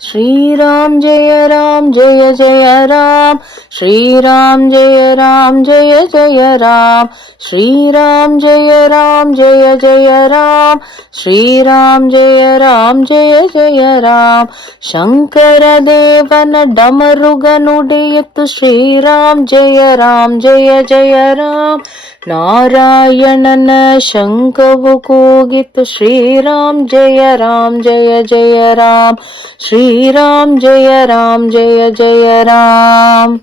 श्रीराम जय राम जय जय राम, श्रीराम जय राम जय जय राम, श्रीराम जय राम जय जय राम, श्रीराम जय राम जय जय राम. ಶಂಕರ ದೇವನ ಡಮರುಗ ನುಡಿಯಿತು ಶ್ರೀರಾಮ್ ಜಯ ರಾಮ್ ಜಯ ಜಯ ರಾಮ್. ನಾರಾಯಣನ ಶಂಖವು ಕೂಗಿತು ಶ್ರೀರಾಮ್ ಜಯ ರಾಮ್ ಜಯ ಜಯ ರಾಮ್, ಶ್ರೀರಾಮ್ ಜಯ ರಾಮ್ ಜಯ ಜಯ ರಾಮ್.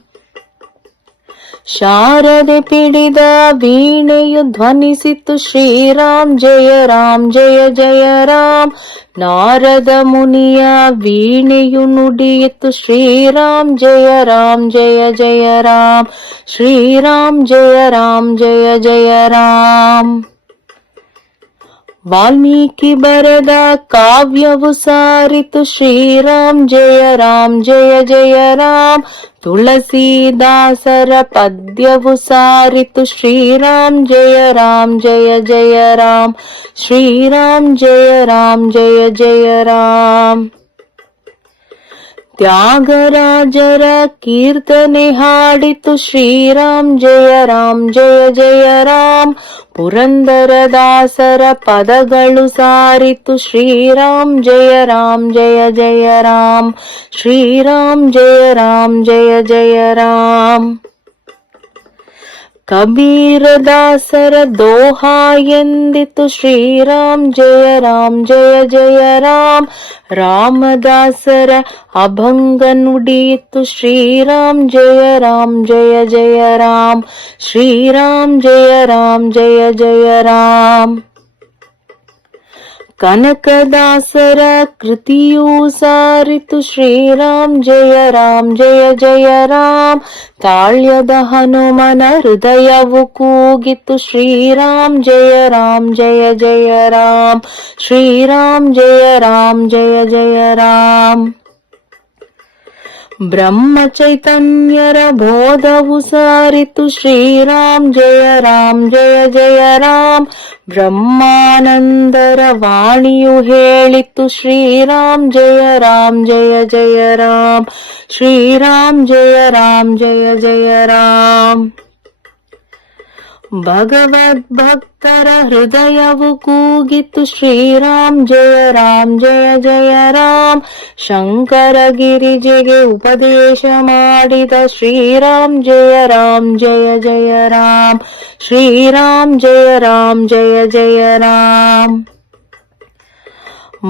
ಶಾರದೆ ಪಿಡಿದ ವೀಣೆಯು ಧ್ವನಿಸಿತು ಶ್ರೀರಾಮ್ ಜಯ ರಾಮ್ ಜಯ ಜಯ ರಾಮ್. ನಾರದ ಮುನಿಯ ವೀಣೆಯು ನುಡಿಯಿತು ಶ್ರೀರಾಮ್ ಜಯ ರಾಮ್ ಜಯ ಜಯ ರಾಮ್, ಶ್ರೀರಾಮ್ ಜಯ ರಾಮ್ ಜಯ ಜಯ ರಾಮ್. ವಾಲ್ಮೀಕಿ ಬರೆದ ಕಾವ್ಯವು ಸಾರಿತು ಶ್ರೀರಾಮ್ ಜಯ ರಾಮ್ ಜಯ ಜಯ ರಾಮ್. ತುಳಸೀದಾಸರ ಪದ್ಯವು ಸಾರಿತು ಶ್ರೀರಾಮ್ ಜಯ ರಾಮ್ ಜಯ ಜಯ ರಾಮ್, ಶ್ರೀರಾಮ್ ಜಯ ರಾಮ್ ಜಯ ಜಯ ರಾಮ್. ತ್ಯಾಗರಾಜರ ಕೀರ್ತನೆ ಹಾಡಿತು ಶ್ರೀರಾಮ್ ಜಯ ರಾಮ್ ಜಯ ಜಯ ರಾಮ್. ಪುರಂದರದಾಸರ ಪದಗಳು ಸಾರಿತು ಶ್ರೀರಾಮ್ ಜಯ ರಾಮ್ ಜಯ ಜಯ ರಾಮ್, ಶ್ರೀರಾಮ್ ಜಯ ರಾಮ್ ಜಯ ಜಯ ರಾಮ್. ಕಬೀರದಾಸರ ದೋಹಾ ಎಂದಿತು ಶ್ರೀರಾಮ್ ಜಯ ರಾಮ್ ಜಯ ಜಯ ರಾಮ್. ರಾಮದಾಸರ ಅಭಂಗ ನುಡಿಯಿತು ಶ್ರೀರಾಮ್ ಜಯ ರಾಮ್ ಜಯ ಜಯ ರಾಮ್, ಶ್ರೀರಾಮ್ ಜಯ ರಾಮ್ ಜಯ ಜಯ ರಾಮ್. ಕನಕದಾಸರ ಕೃತಿಯೂ ಸಾರಿತು ಶ್ರೀರಾಮ್ ಜಯ ರಾಮ್ ಜಯ ಜಯ ರಾಮ್. ತಾಳ್ಯದ ಹನುಮನ ಹೃದಯವು ಕೂಗಿತು ಶ್ರೀರಾಮ್ ಜಯ ರಾಮ್ ಜಯ ಜಯ ರಾಮ್, ಶ್ರೀರಾಮ್ ಜಯ ರಾಮ್ ಜಯ ಜಯ ರಾಮ್. ಬ್ರಹ್ಮ ಚೈತನ್ಯರ ಬೋಧವು ಸಾರಿತು ಶ್ರೀರಾಮ್ ಜಯ ರಾಮ್ ಜಯ ಜಯ ರಾಮ್. ಬ್ರಹ್ಮಾನಂದರ ವಾಣಿಯು ಹೇಳಿತು ಶ್ರೀರಾಮ್ ಜಯ ರಾಮ್ ಜಯ ಜಯ ರಾಮ್, ಶ್ರೀರಾಮ್ ಜಯ ರಾಮ್ ಜಯ ಜಯ ರಾಮ್. ಭಗವದ್ಭಕ್ತರ ಹೃದಯವು ಕೂಗಿತು ಶ್ರೀರಾಮ್ ಜಯ ರಾಮ್ ಜಯ ಜಯ ರಾಮ್. ಶಂಕರ ಗಿರಿಜೆಗೆ ಉಪದೇಶ ಮಾಡಿದ ಶ್ರೀರಾಮ್ ಜಯ ರಾಮ್ ಜಯ ಜಯ ರಾಮ್, ಶ್ರೀರಾಮ್ ಜಯ ರಾಮ್ ಜಯ ಜಯ ರಾಮ್.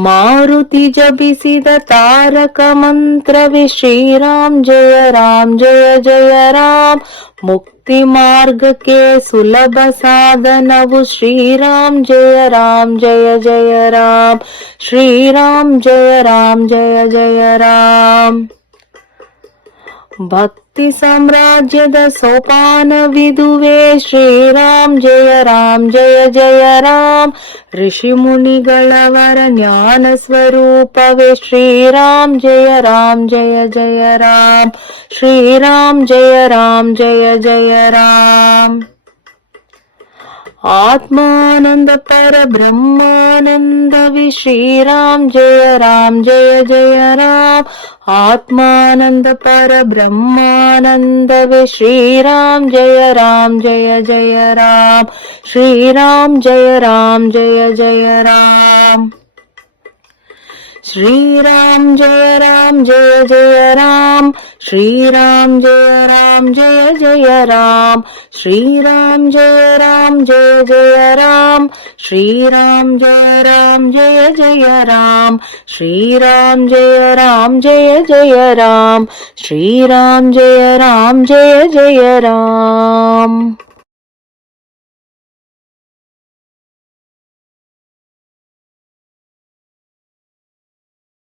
ಮಾರುತಿ ಜಪಿಸಿದ ತಾರಕ ಮಂತ್ರವೇ ಶ್ರೀರಾಮ್ ಜಯ ರಾಮ್ ಜಯ ಜಯ ರಾಮ್. ಮುಕ್ತಿ ಮಾರ್ಗಕ್ಕೆ ಸುಲಭ ಸಾಧನವು ಶ್ರೀರಾಮ್ ಜಯ ರಾಮ್ ಜಯ ಜಯ ರಾಮ್, ಶ್ರೀರಾಮ್ ಜಯ ರಾಮ್ ಜಯ ಜಯ ರಾಮ್. ಭಕ್ತಿ ಸಾಮ್ರಾಜ್ಯದ ಸೋಪಾನವಿದುವೆ ಶ್ರೀರಾಮ್ ಜಯ ರಾಮ್ ಜಯ ಜಯ ರಾಮ್. ಋಷಿ ಮುನಿಗಳವರ ಜ್ಞಾನ ಸ್ವರೂಪವೇ ಶ್ರೀರಾಮ್ ಜಯ ರಾಮ್ ಜಯ ಜಯ ರಾಮ್, ಶ್ರೀರಾಮ್ ಜಯ ರಾಮ್ ಜಯ ಜಯ ರಾಮ್. ಆತ್ಮಾನಂದ ಪರ ಬ್ರಹ್ಮಾನಂದವಿ ಶ್ರೀರಾಮ್ ಜಯ ರಾಮ್ ಜಯ ಜಯ ರಾಮ್. ಆತ್ಮಾನಂದ ಪರ ಬ್ರಹ್ಮಾನಂದವೇ ಶ್ರೀರಾಮ್ ಜಯ ರಾಮ್ ಜಯ ಜಯ ರಾಮ್, ಶ್ರೀರಾಮ್ ಜಯ ರಾಮ್ ಜಯ ಜಯ ರಾಮ್. ಶ್ರೀರಾಮ್ ಜಯ ರಾಮ್ ಜಯ ಜಯ ರಾಮ್, ಶ್ರೀರಾಮ್ ಜಯ ರಾಮ್ ಜಯ ಜಯ ರಾಮ್, ಶ್ರೀರಾಮ್ ಜಯ ರಾಮ್ ಜಯ ಜಯ ರಾಮ್, ಶ್ರೀರಾಮ್ ಜಯ ರಾಮ್ ಜಯ ಜಯ ರಾಮ್, ಶ್ರೀರಾಮ್ ಜಯ ರಾಮ್ ಜಯ ಜಯ ರಾಮ್, ಶ್ರೀರಾಮ್ ಜಯ ರಾಮ್ ಜಯ ಜಯ ರಾಮ್.